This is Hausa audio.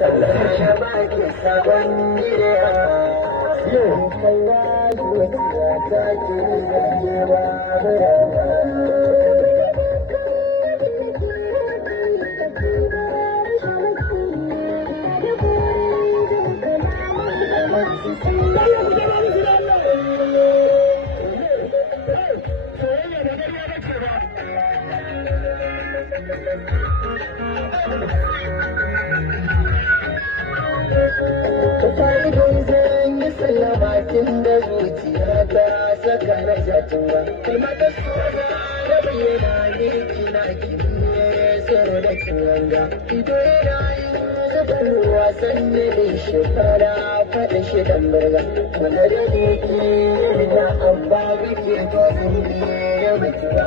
ya baki sabon gida yau kalla zuciya ta ke zargewa Fa'idun zan yi sallama tun da zuciya ta saka na jatuwa. Kuma da suna da bayyana ne kina kinye tsoro da kiwanga. Ido yana yi zubar wasan ne da shekara faɗin shi dan burga. Wanda da ne ke na amma bike ko zuri ya mutuwa.